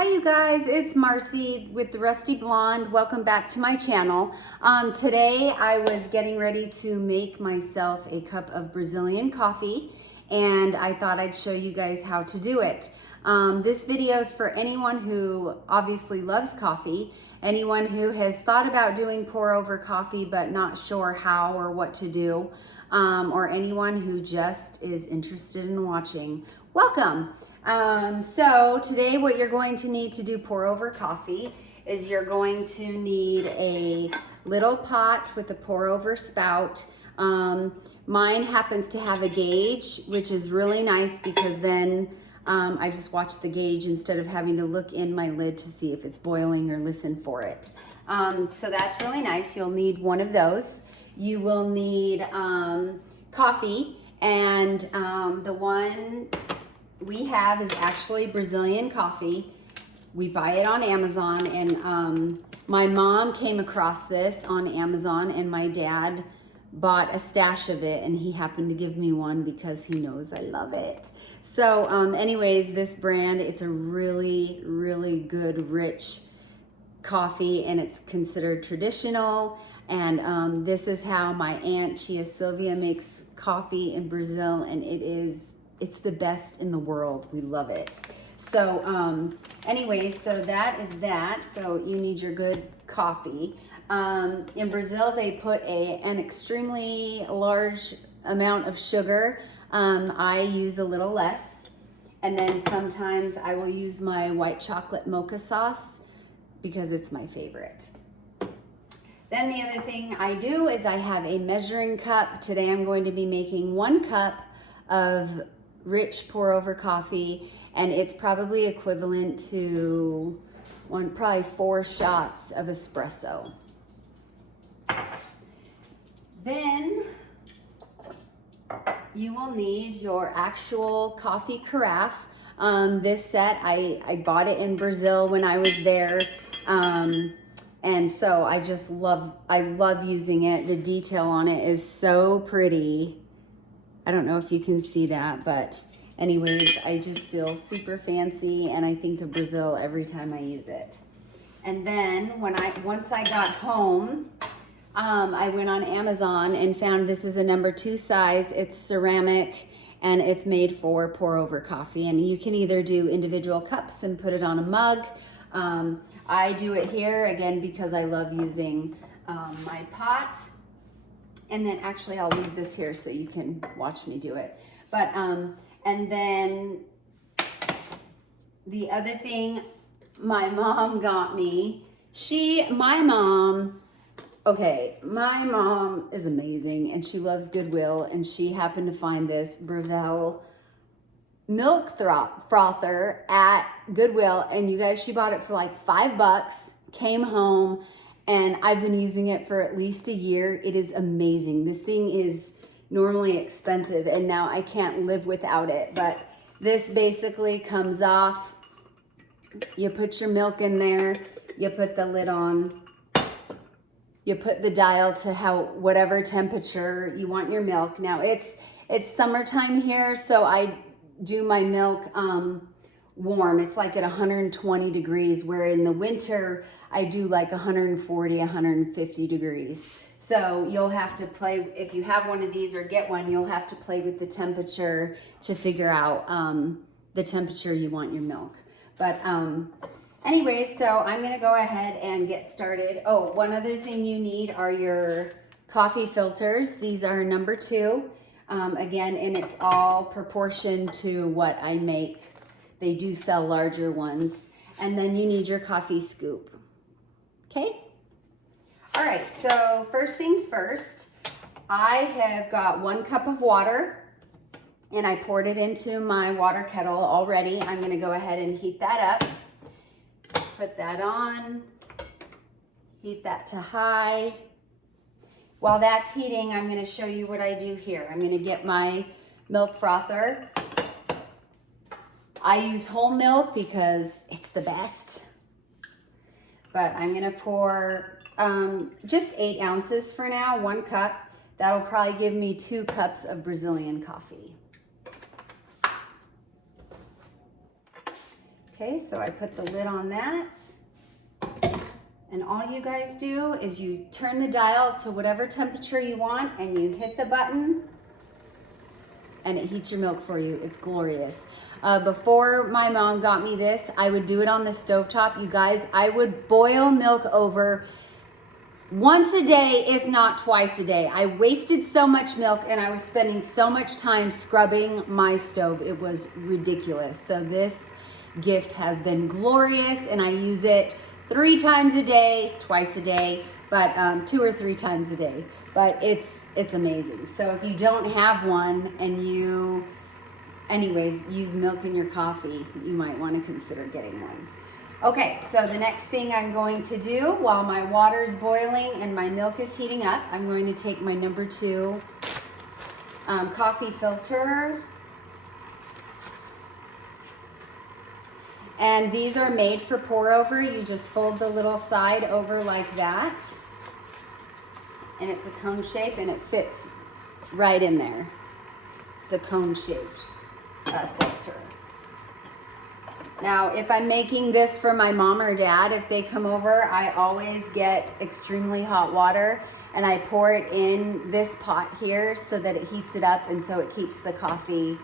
Hi you guys, it's Marci with the Rusty Blonde. Welcome back to my channel. Today I was getting ready to make myself a cup of Brazilian coffee and I thought I'd show you guys how to do it. This video is for anyone who obviously loves coffee, anyone who has thought about doing pour over coffee but not sure how or what to do, or anyone who just is interested in watching. Welcome. So today what you're going to need to do pour over coffee is you're going to need a little pot with a pour over spout. Mine happens to have a gauge, which is really nice because then I just watch the gauge instead of having to look in my lid to see if it's boiling or listen for it. So that's really nice. You'll need one of those. You will need coffee, and the one we have is actually Brazilian coffee. We buy it on Amazon, and my mom came across this on Amazon, and my dad bought a stash of it, and he happened to give me one because he knows I love it. So anyways, this brand, it's a really, really good, rich coffee, and it's considered traditional. And this is how my Aunt Tia Sylvia makes coffee in Brazil, and it's the best in the world. We love it. So anyways, so that is that. So you need your good coffee. In Brazil, they put an extremely large amount of sugar. I use a little less. And then sometimes I will use my white chocolate mocha sauce because it's my favorite. Then the other thing I do is I have a measuring cup. Today I'm going to be making 1 cup of rich pour over coffee, and it's probably equivalent to probably 4 shots of espresso. Then you will need your actual coffee carafe. This set, I bought it in Brazil when I was there. And so I love using it. The detail on it is so pretty. I don't know if you can see that, but anyways, I just feel super fancy, and I think of Brazil every time I use it. And then once I got home, I went on Amazon and found this is a number 2 size. It's ceramic, and it's made for pour over coffee. And you can either do individual cups and put it on a mug. I do it here again because I love using my pot. And then actually I'll leave this here so you can watch me do it. But, and then the other thing my mom got me, my mom is amazing, and she loves Goodwill, and she happened to find this Breville milk frother at Goodwill, and you guys, she bought it for like $5, came home, and I've been using it for at least a year. It is amazing. This thing is normally expensive, and now I can't live without it. But this basically comes off. You put your milk in there. You put the lid on. You put the dial to whatever temperature you want your milk. Now it's summertime here, so I do my milk warm. It's like at 120 degrees, where in the winter I do like 140, 150 degrees. So you'll have to play, if you have one of these or get one, you'll have to play with the temperature to figure out the temperature you want your milk. But anyways, so I'm gonna go ahead and get started. Oh, one other thing you need are your coffee filters. These are number 2. Again, and it's all proportioned to what I make. They do sell larger ones. And then you need your coffee scoop. Okay? All right, so first things first, I have got 1 cup of water, and I poured it into my water kettle already. I'm gonna go ahead and heat that up. Put that on, heat that to high. While that's heating, I'm gonna show you what I do here. I'm gonna get my milk frother. I use whole milk because it's the best. But I'm gonna pour just 8 ounces for now, 1 cup. That'll probably give me 2 cups of Brazilian coffee. Okay, so I put the lid on that. And all you guys do is you turn the dial to whatever temperature you want and you hit the button and it heats your milk for you. It's glorious. Before my mom got me this, I would do it on the stovetop. You guys, I would boil milk over once a day, if not twice a day. I wasted so much milk and I was spending so much time scrubbing my stove. It was ridiculous. So this gift has been glorious and I use it 3 times a day, twice a day, but 2 or 3 times a day. But it's amazing. So if you don't have one and you, anyways, use milk in your coffee, you might want to consider getting one. Okay, so the next thing I'm going to do while my water's boiling and my milk is heating up, I'm going to take my number 2 coffee filter. And these are made for pour over. You just fold the little side over like that. And it's a cone shape and it fits right in there. It's a cone shaped filter. Now, if I'm making this for my mom or dad, if they come over, I always get extremely hot water and I pour it in this pot here so that it heats it up and so it keeps the coffee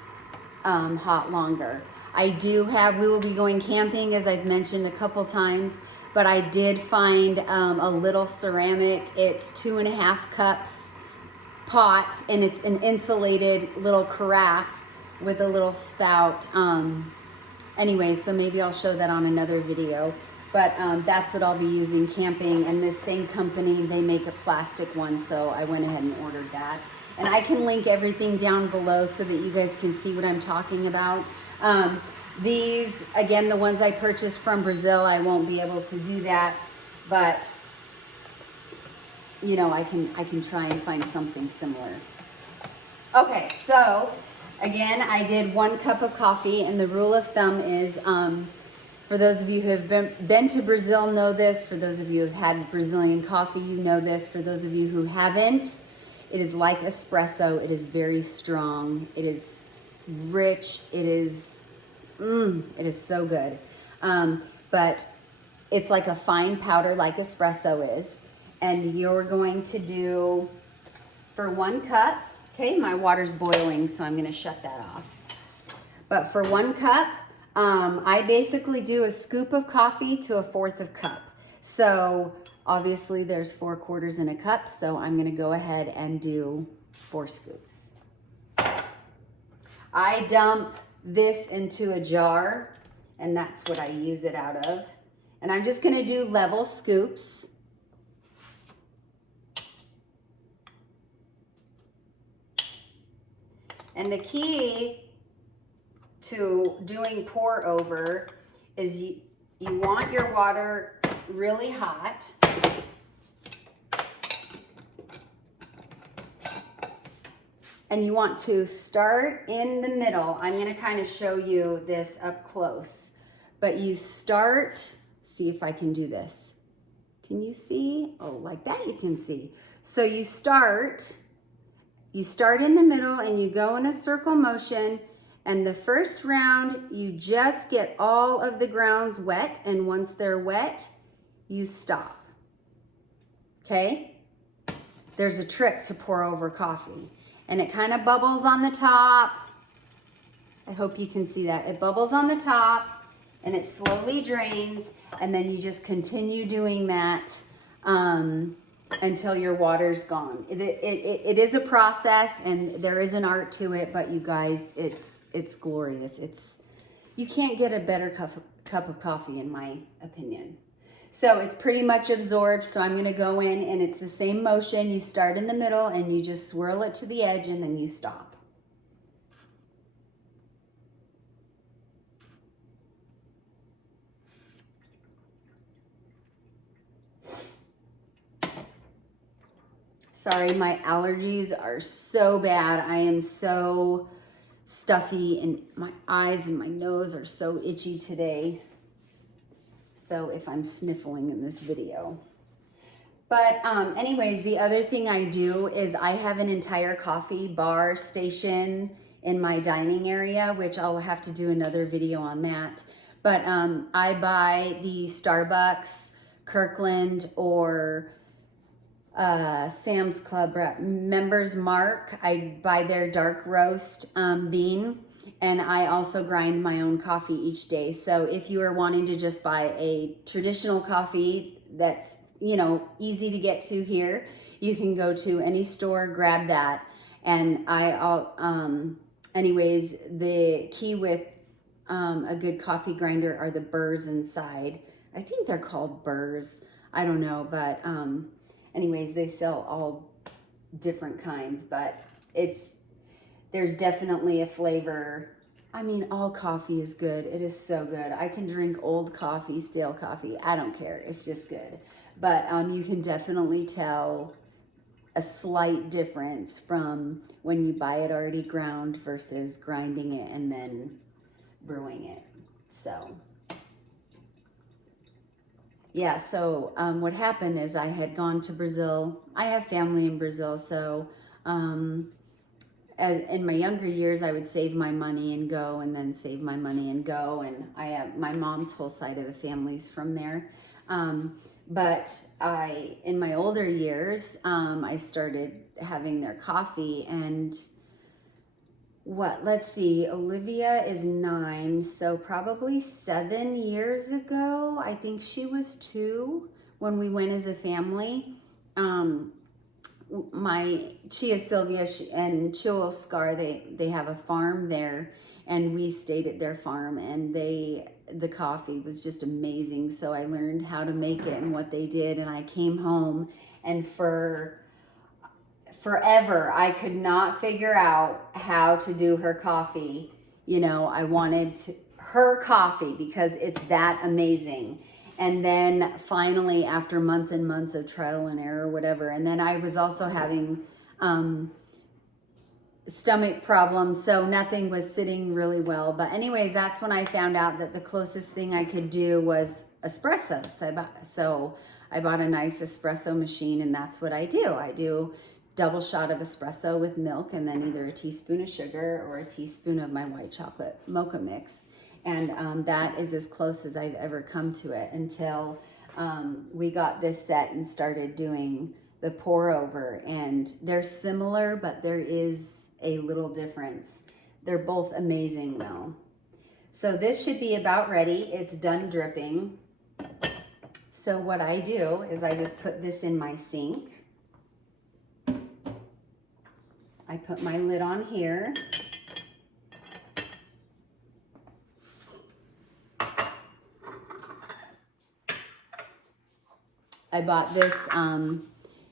hot longer. I do have, we will be going camping as I've mentioned a couple times, but I did find a little ceramic, it's 2.5 cups pot and it's an insulated little carafe with a little spout. Anyway, so maybe I'll show that on another video, but that's what I'll be using camping. And this same company, they make a plastic one, so I went ahead and ordered that. And I can link everything down below so that you guys can see what I'm talking about. These, again, the ones I purchased from Brazil, I won't be able to do that, but you know, I can try and find something similar. Okay, so again, I did 1 cup of coffee, and the rule of thumb is, for those of you who have been to Brazil know this, for those of you who have had Brazilian coffee, you know this, for those of you who haven't, it is like espresso. It is very strong. It is rich. It is so good. But it's like a fine powder like espresso is. And you're going to do, for 1 cup, okay, my water's boiling, so I'm going to shut that off. But for 1 cup, I basically do a scoop of coffee to 1/4 of cup. So obviously there's 4/4 in a cup, so I'm going to go ahead and do 4 scoops. I dump this into a jar, and that's what I use it out of. And I'm just going to do level scoops. And the key to doing pour over is you want your water really hot. And you want to start in the middle. I'm going to kind of show you this up close. But you start, see if I can do this. Can you see? Oh, like that you can see. So you start in the middle and you go in a circle motion, and the first round you just get all of the grounds wet, and once they're wet, you stop. Okay? There's a trick to pour over coffee, and it kind of bubbles on the top. I hope you can see that. It bubbles on the top and it slowly drains, and then you just continue doing that until your water's gone. It is a process and there is an art to it, but you guys, it's glorious. You can't get a better cup of coffee in my opinion. So it's pretty much absorbed, so I'm gonna go in and it's the same motion. You start in the middle and you just swirl it to the edge and then you stop. Sorry, my allergies are so bad. I am so stuffy and my eyes and my nose are so itchy today. So if I'm sniffling in this video. But anyways, the other thing I do is I have an entire coffee bar station in my dining area, which I'll have to do another video on that. But I buy the Starbucks, Kirkland, or Sam's Club Members Mark. I buy their dark roast bean, and I also grind my own coffee each day. So if you are wanting to just buy a traditional coffee that's, you know, easy to get to here, you can go to any store, grab that. And anyways, the key with a good coffee grinder are the burrs inside. I think they're called burrs. I don't know, but anyways, they sell all different kinds, but there's definitely a flavor. I mean, all coffee is good. It is so good. I can drink old coffee, stale coffee. I don't care. It's just good. But you can definitely tell a slight difference from when you buy it already ground versus grinding it and then brewing it. So yeah, so what happened is I had gone to Brazil. I have family in Brazil, so in my younger years, I would save my money and go, and then save my money and go. And I have my mom's whole side of the family's from there. But in my older years, I started having their coffee, and let's see, Olivia is 9, so probably 7 years ago, I think she was 2 when we went as a family. My Chia Sylvia and Chio Scar, they have a farm there, and we stayed at their farm, and the coffee was just amazing. So I learned how to make it and what they did, and I came home, and for forever I could not figure out how to do her coffee. You know, I wanted her coffee because it's that amazing. And then finally, after months and months of trial and error, whatever, and then I was also having stomach problems, so nothing was sitting really well. But anyways, that's when I found out that the closest thing I could do was espresso. So I bought a nice espresso machine, and that's what I do. I do double shot of espresso with milk, and then either a teaspoon of sugar or a teaspoon of my white chocolate mocha mix. And that is as close as I've ever come to it until we got this set and started doing the pour over. And they're similar, but there is a little difference. They're both amazing though. So this should be about ready. It's done dripping. So what I do is I just put this in my sink. I put my lid on here. I bought this,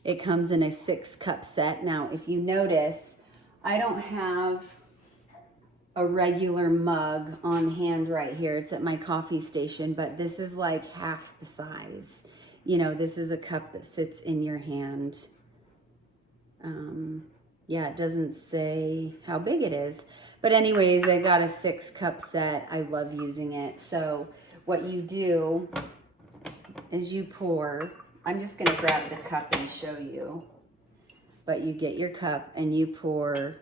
it comes in a 6-cup set. Now, if you notice, I don't have a regular mug on hand right here. It's at my coffee station, but this is like half the size. You know, this is a cup that sits in your hand. Yeah, it doesn't say how big it is. But anyways, I got a 6-cup set. I love using it. So what you do is you pour. I'm just going to grab the cup and show you. But you get your cup and you pour.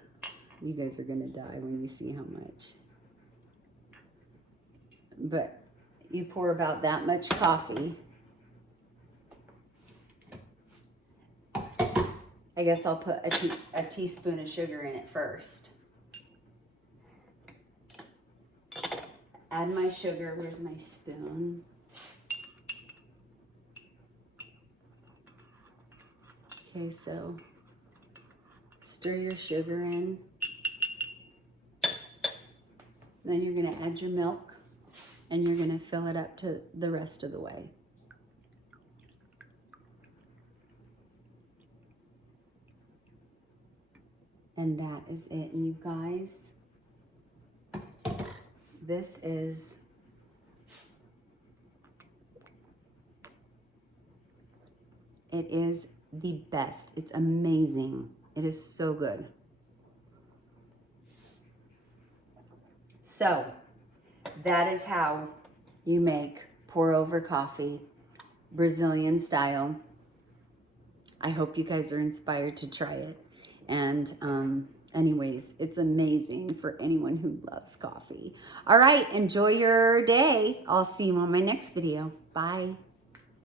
You guys are going to die when you see how much. But you pour about that much coffee. I guess I'll put a teaspoon of sugar in it first. Add my sugar. Where's my spoon? Okay, so stir your sugar in. Then you're going to add your milk, and you're going to fill it up to the rest of the way. And that is it. And you guys, this is the best. It's amazing. It is so good. So that is how you make pour over coffee, Brazilian style. I hope you guys are inspired to try it. And Anyways, it's amazing for anyone who loves coffee. All right, enjoy your day. I'll see you on my next video. Bye.